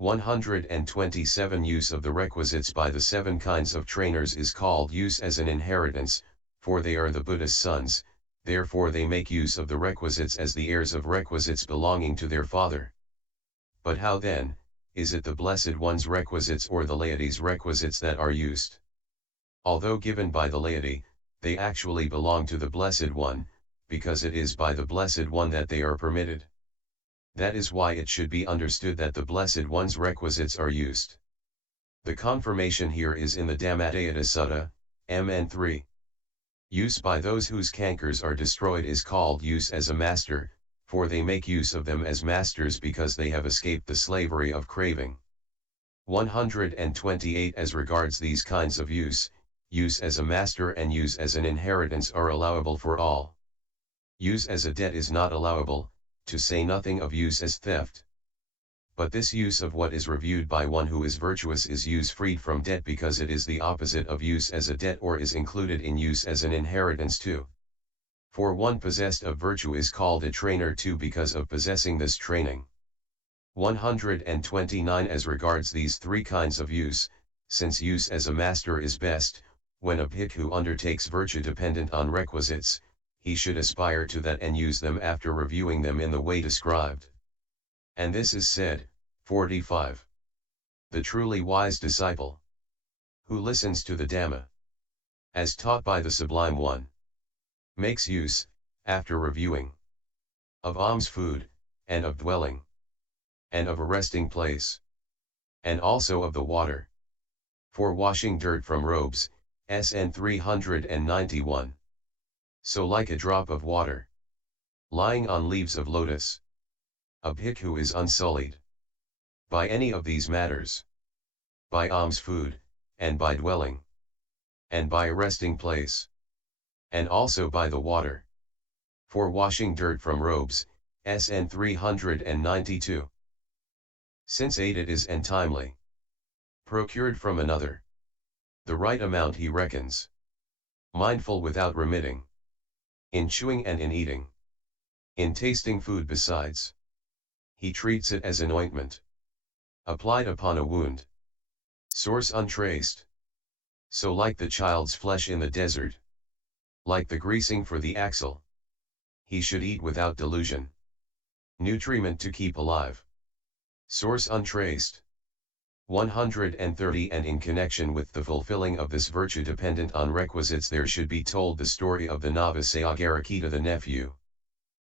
127 Use of the requisites by the 7 kinds of trainers is called use as an inheritance, for they are the Buddha's sons, therefore they make use of the requisites as the heirs of requisites belonging to their father. But how then, is it the Blessed One's requisites or the laity's requisites that are used? Although given by the laity, they actually belong to the Blessed One, because it is by the Blessed One that they are permitted. That is why it should be understood that the Blessed One's requisites are used. The confirmation here is in the Dhammapada Sutta, MN 3. Use by those whose cankers are destroyed is called use as a master, for they make use of them as masters because they have escaped the slavery of craving. 128 As regards these kinds of use as a master and use as an inheritance are allowable for all. Use as a debt is not allowable, to say nothing of use as theft. But this use of what is reviewed by one who is virtuous is use freed from debt because it is the opposite of use as a debt or is included in use as an inheritance too. For one possessed of virtue is called a trainer too because of possessing this training. 129 As regards these 3 kinds of use, since use as a master is best, when a bhikkhu undertakes virtue dependent on requisites, he should aspire to that and use them after reviewing them in the way described. And this is said, 45. The truly wise disciple, who listens to the Dhamma, as taught by the Sublime One, makes use, after reviewing, of alms food, and of dwelling, and of a resting place, and also of the water, for washing dirt from robes, SN 391. So like a drop of water, lying on leaves of lotus, a bhikkhu is unsullied by any of these matters, by alms food, and by dwelling, and by a resting place, and also by the water, for washing dirt from robes, SN 392. Since aid it is untimely, procured from another, the right amount he reckons, mindful without remitting, in chewing and in eating, in tasting food besides. He treats it as an ointment, applied upon a wound, source untraced. So like the child's flesh in the desert, like the greasing for the axle, he should eat without delusion, nutriment to keep alive, source untraced. 130 And in connection with the fulfilling of this virtue dependent on requisites there should be told the story of the novice Agarikita the nephew.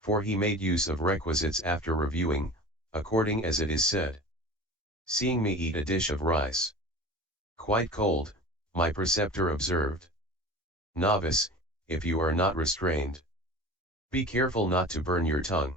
For he made use of requisites after reviewing, according as it is said. Seeing me eat a dish of rice, quite cold, my preceptor observed, "Novice, if you are not restrained, be careful not to burn your tongue."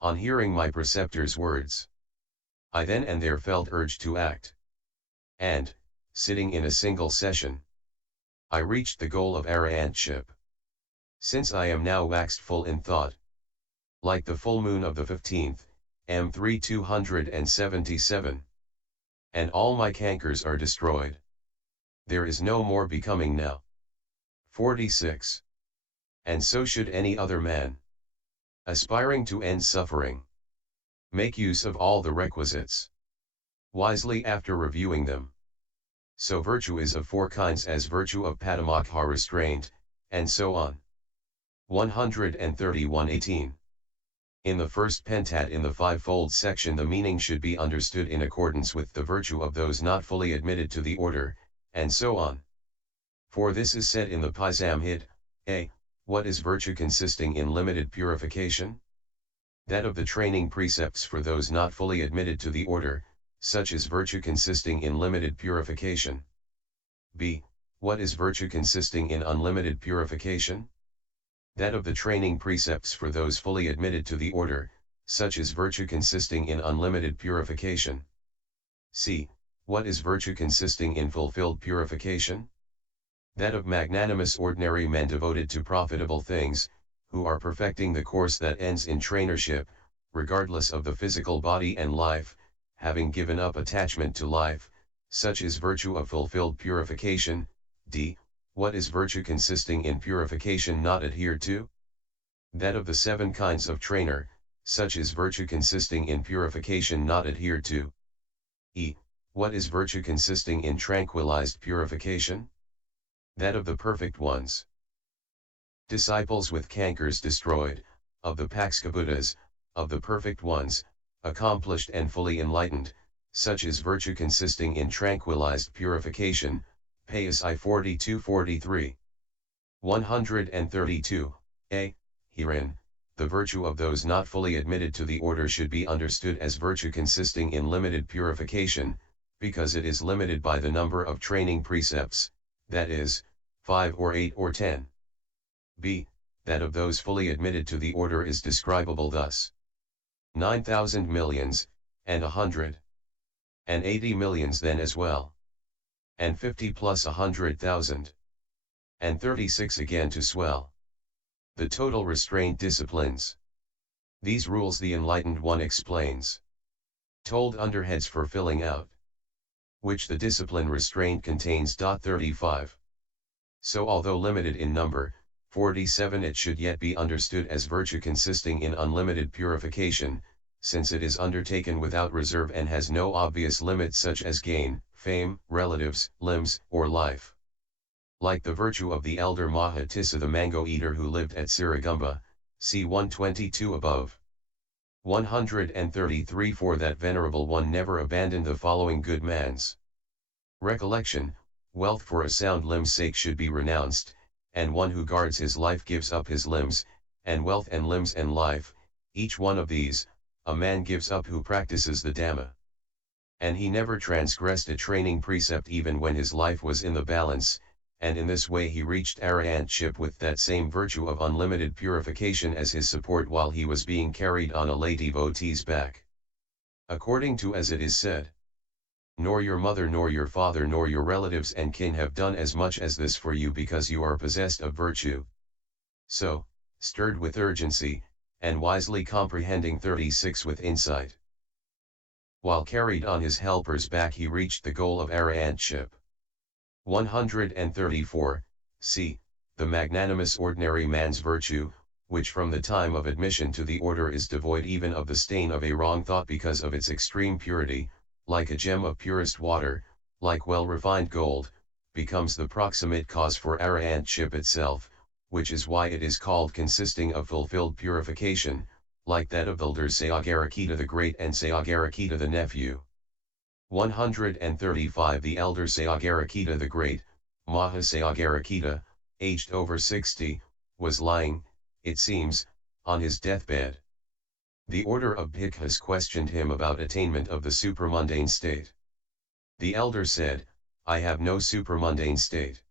On hearing my preceptor's words, I then and there felt urged to act. And, sitting in a single session, I reached the goal of arahantship. Since I am now waxed full in thought, like the full moon of the 15th, M3 277, and all my cankers are destroyed, there is no more becoming now. 46. And so should any other man, aspiring to end suffering, make use of all the requisites, wisely after reviewing them. So virtue is of 4 kinds as virtue of Padamokha restraint, and so on. 131:18. In the first pentat in the 5-fold section the meaning should be understood in accordance with the virtue of those not fully admitted to the order, and so on. For this is said in the Pisamhit, A. What is virtue consisting in limited purification? That of the training precepts for those not fully admitted to the order, such is virtue consisting in limited purification. B. What is virtue consisting in unlimited purification? That of the training precepts for those fully admitted to the order, such is virtue consisting in unlimited purification. C. What is virtue consisting in fulfilled purification? That of magnanimous ordinary men devoted to profitable things, who are perfecting the course that ends in trainership, regardless of the physical body and life, having given up attachment to life, such is virtue of fulfilled purification. D. What is virtue consisting in purification not adhered to? That of the 7 kinds of trainer, such is virtue consisting in purification not adhered to. E. What is virtue consisting in tranquilized purification? That of the perfect ones. Disciples with cankers destroyed, of the Buddhas, of the perfect ones, accomplished and fully enlightened, such is virtue consisting in tranquilized purification, Pais I 42-43. 132, a. Herein, the virtue of those not fully admitted to the order should be understood as virtue consisting in limited purification, because it is limited by the number of training precepts, that is, 5 or 8 or 10. B. That of those fully admitted to the order is describable thus: 9,000 millions, and 100. And 80 millions then as well. And 50 plus 100,000. And 36 again to swell. The total restraint disciplines. These rules the enlightened one explains. Told underheads for filling out. Which the discipline restraint contains. 35. So although limited in number, 47, it should yet be understood as virtue consisting in unlimited purification, since it is undertaken without reserve and has no obvious limit such as gain, fame, relatives, limbs, or life. Like the virtue of the elder Mahatissa the mango eater who lived at Sirigumba, see 122 above. 133 For that venerable one never abandoned the following good man's recollection: wealth for a sound limb's sake should be renounced, and one who guards his life gives up his limbs, and wealth and limbs and life, each one of these, a man gives up who practices the Dhamma. And he never transgressed a training precept even when his life was in the balance, and in this way he reached arahantship with that same virtue of unlimited purification as his support while he was being carried on a lay devotee's back. According to as it is said, nor your mother nor your father nor your relatives and kin have done as much as this for you because you are possessed of virtue. So, stirred with urgency, and wisely comprehending 36 with insight, while carried on his helper's back he reached the goal of arahantship. 134, c. The magnanimous ordinary man's virtue, which from the time of admission to the order is devoid even of the stain of a wrong thought because of its extreme purity, like a gem of purest water, like well-refined gold, becomes the proximate cause for arahantship itself, which is why it is called consisting of fulfilled purification, like that of the elders Sayagarakita the Great and Sayagarakita the Nephew. 135 The elder Sayagarakita the Great, Maha Sayagarakita, aged over 60, was lying, it seems, on his deathbed. The order of bhikkhus questioned him about attainment of the supramundane state. The elder said, I have no supramundane state.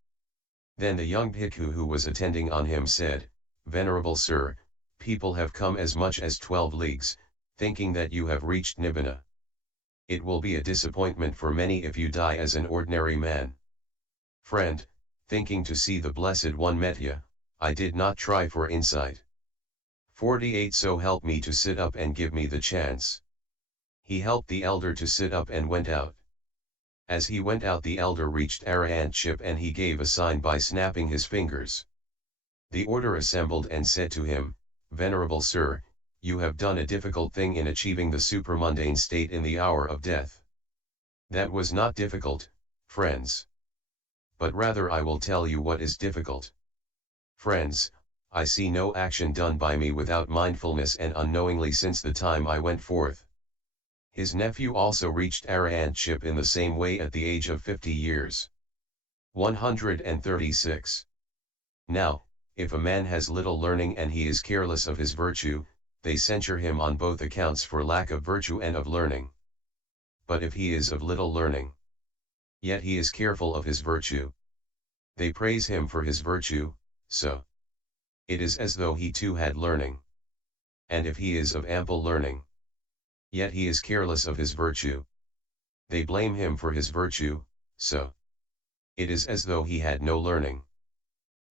Then the young bhikkhu who was attending on him said, Venerable sir, people have come as much as 12 leagues, thinking that you have reached nibbana. It will be a disappointment for many if you die as an ordinary man. Friend, thinking to see the Blessed One Metya, I did not try for insight. 48 So help me to sit up and give me the chance. He helped the elder to sit up and went out. As he went out the elder reached arahantship and he gave a sign by snapping his fingers. The order assembled and said to him, Venerable sir, you have done a difficult thing in achieving the supramundane state in the hour of death. That was not difficult, friends. But rather I will tell you what is difficult. Friends, I see no action done by me without mindfulness and unknowingly since the time I went forth. His nephew also reached arahantship in the same way at the age of 50 years. 136. Now, if a man has little learning and he is careless of his virtue, they censure him on both accounts for lack of virtue and of learning. But if he is of little learning, yet he is careful of his virtue, they praise him for his virtue, so it is as though he too had learning. And if he is of ample learning, yet he is careless of his virtue, they blame him for his virtue, so it is as though he had no learning.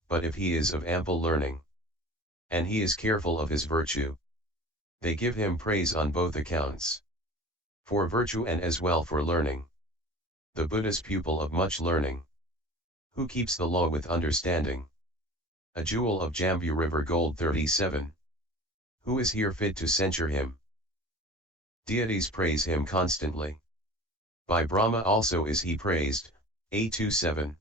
But if he is of ample learning, and he is careful of his virtue, they give him praise on both accounts. For virtue and as well for learning. The Buddha's pupil of much learning, who keeps the law with understanding. A jewel of Jambu River Gold 37. Who is here fit to censure him? Deities praise him constantly. By Brahma also is he praised. A27.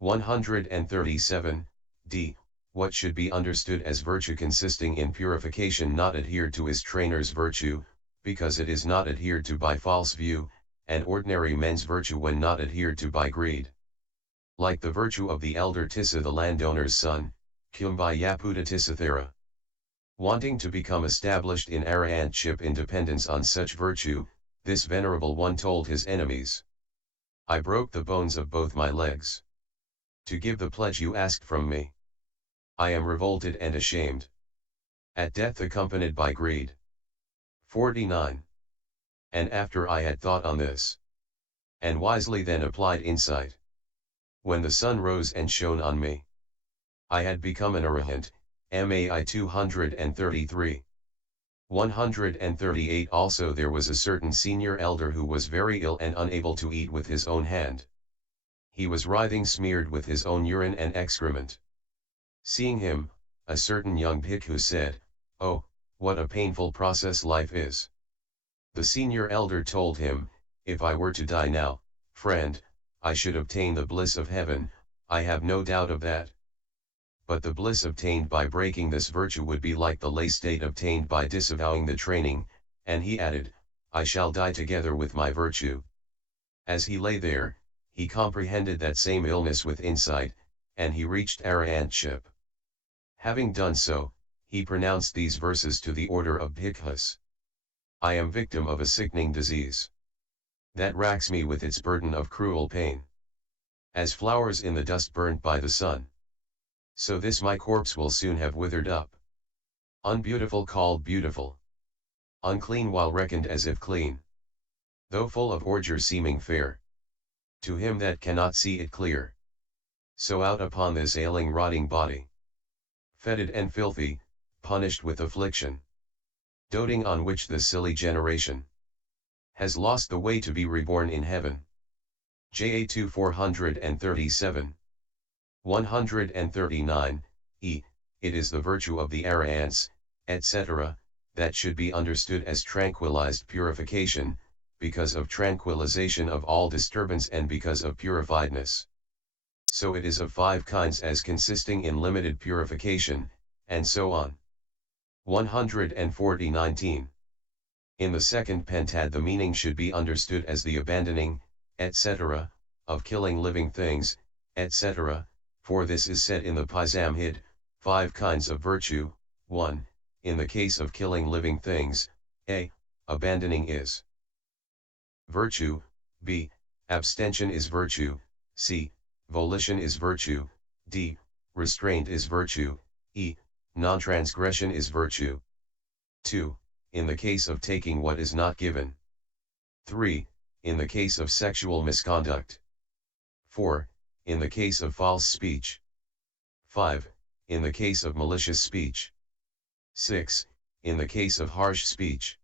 137, d. What should be understood as virtue consisting in purification not adhered to is trainer's virtue, because it is not adhered to by false view, and ordinary men's virtue when not adhered to by greed. Like the virtue of the elder Tissa the landowner's son, Kumbhayaputa Tissathera. Wanting to become established in arahantship independence on such virtue, this venerable one told his enemies, I broke the bones of both my legs to give the pledge you asked from me. I am revolted and ashamed at death accompanied by greed. 49. And after I had thought on this, and wisely then applied insight, when the sun rose and shone on me, I had become an arahant. Mai 233. 138. Also there was a certain senior elder who was very ill and unable to eat with his own hand. He was writhing smeared with his own urine and excrement. Seeing him, a certain young bhikkhu said, Oh, what a painful process life is. The senior elder told him, If I were to die now, friend, I should obtain the bliss of heaven, I have no doubt of that. But the bliss obtained by breaking this virtue would be like the lay state obtained by disavowing the training, and he added, I shall die together with my virtue. As he lay there, he comprehended that same illness with insight, and he reached arahantship. Having done so, he pronounced these verses to the order of bhikkhus. I am victim of a sickening disease that racks me with its burden of cruel pain. As flowers in the dust burnt by the sun, so this my corpse will soon have withered up. Unbeautiful called beautiful, unclean while reckoned as if clean, though full of ordure seeming fair, to him that cannot see it clear. So out upon this ailing rotting body, fetid and filthy, punished with affliction, doting on which the silly generation has lost the way to be reborn in heaven. Ja 437. 139, e. It is the virtue of the arahants, etc., that should be understood as tranquilized purification, because of tranquilization of all disturbance and because of purifiedness. So it is of 5 kinds as consisting in limited purification, and so on. 140-19. In the second pentad the meaning should be understood as the abandoning, etc., of killing living things, etc., for this is said in the Pizamhid, 5 kinds of virtue. 1. In the case of killing living things, a. Abandoning is virtue, b. Abstention is virtue, c. Volition is virtue, d. Restraint is virtue, e. Non-transgression is virtue. 2. In the case of taking what is not given. 3. In the case of sexual misconduct. 4. In the case of false speech. 5. In the case of malicious speech. 6. In the case of harsh speech.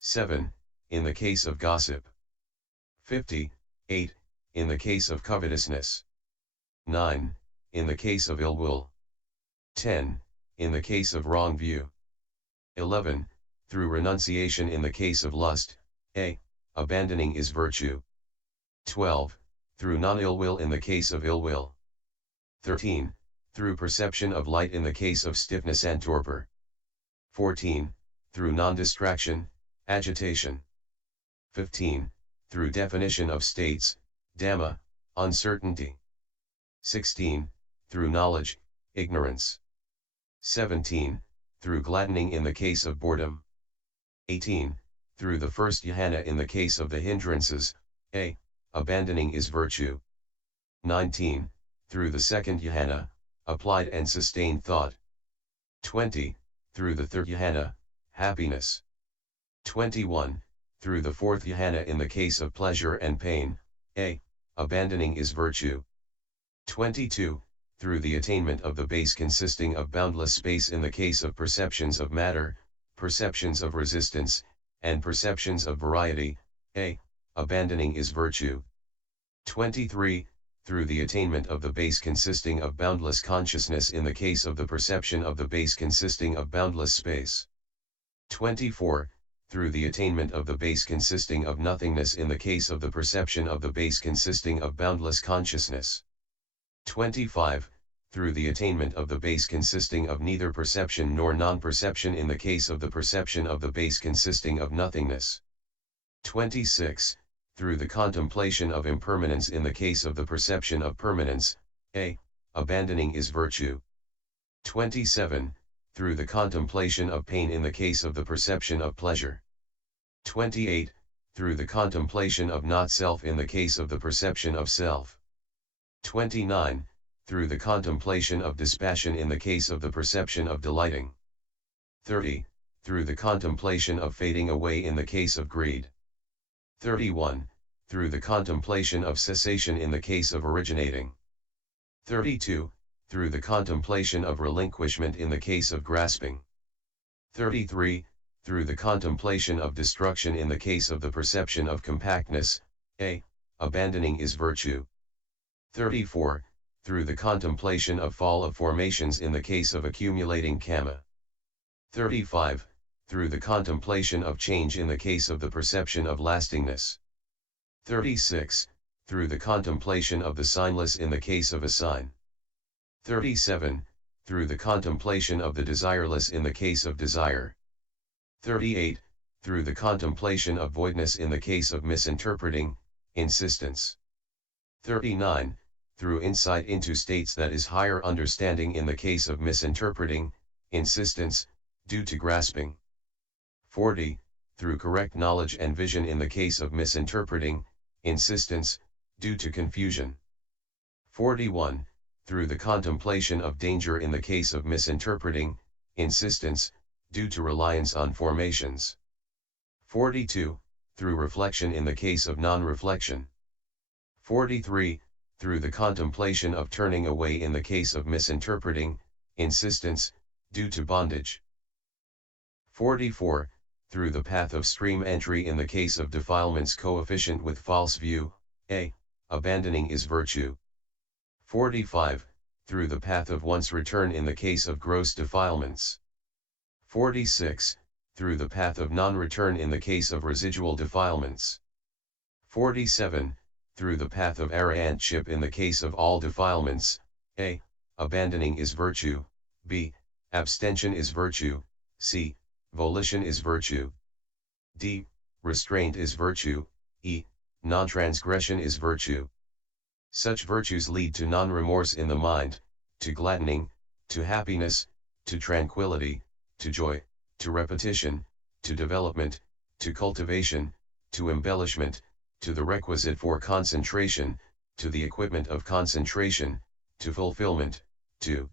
7. In the case of gossip. 8. In the case of covetousness. 9. In the case of ill will. 10. In the case of wrong view. 11. Through renunciation in the case of lust, a. Abandoning is virtue. 12. Through non-ill will in the case of ill will. 13. Through perception of light in the case of stiffness and torpor. 14. Through non-distraction, agitation. 15. Through definition of states, Dhamma, uncertainty. 16. Through knowledge, ignorance. 17. Through gladdening in the case of boredom. 18. Through the first jhana in the case of the hindrances, a. Abandoning is virtue. 19. Through the second jhana, applied and sustained thought. 20. Through the third jhana, happiness. 21. Through the fourth jhana in the case of pleasure and pain, a. Abandoning is virtue. 22. Through the attainment of the base consisting of boundless space in the case of perceptions of matter, perceptions of resistance, and perceptions of variety, a. Abandoning is virtue. 23. Through the attainment of the base consisting of boundless consciousness in the case of the perception of the base consisting of boundless space. 24. through the attainment of the base consisting of nothingness in the case of the perception of the base consisting of boundless consciousness. 25. Through the attainment of the base consisting of neither perception nor non-perception in the case of the perception of the base consisting of nothingness. 26. Through the contemplation of impermanence in the case of the perception of permanence, abandoning is virtue. 27. Through the contemplation of pain in the case of the perception of pleasure. 28. Through the contemplation of not self in the case of the perception of self. 29. Through the contemplation of dispassion in the case of the perception of delighting. 30. Through the contemplation of fading away in the case of greed. 31. Through the contemplation of cessation in the case of originating. 32. Through the contemplation of relinquishment in the case of grasping. 33. Through the contemplation of destruction in the case of the perception of compactness, abandoning is virtue. 34. Through the contemplation of fall of formations in the case of accumulating kamma. 35. Through the contemplation of change in the case of the perception of lastingness. 36. Through the contemplation of the signless in the case of a sign. 37. Through the contemplation of the desireless in the case of desire. 38. Through the contemplation of voidness in the case of misinterpreting, insistence. 39. Through insight into states that is higher understanding in the case of misinterpreting, insistence, due to grasping. 40. Through correct knowledge and vision in the case of misinterpreting, insistence, due to confusion. 41. Through the contemplation of danger in the case of misinterpreting, insistence, due to reliance on formations. 42. Through reflection in the case of non-reflection. 43. Through the contemplation of turning away in the case of misinterpreting, insistence, due to bondage. 44. Through the path of stream entry in the case of defilements coefficient with false view, abandoning is virtue. 45. Through the path of once return in the case of gross defilements. 46. Through the path of non-return in the case of residual defilements. 47. Through the path of arahantship in the case of all defilements, abandoning is virtue, b. abstention is virtue, c. volition is virtue, d. restraint is virtue, e. non-transgression is virtue. Such virtues lead to non-remorse in the mind, to gladdening, to happiness, to tranquility, to joy, to repetition, to development, to cultivation, to embellishment, to the requisite for concentration, to the equipment of concentration, to fulfillment, to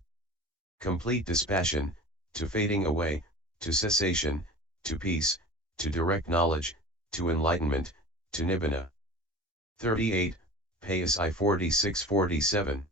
complete dispassion, to fading away, to cessation, to peace, to direct knowledge, to enlightenment, to nibbana. 38, Payas I 46-47.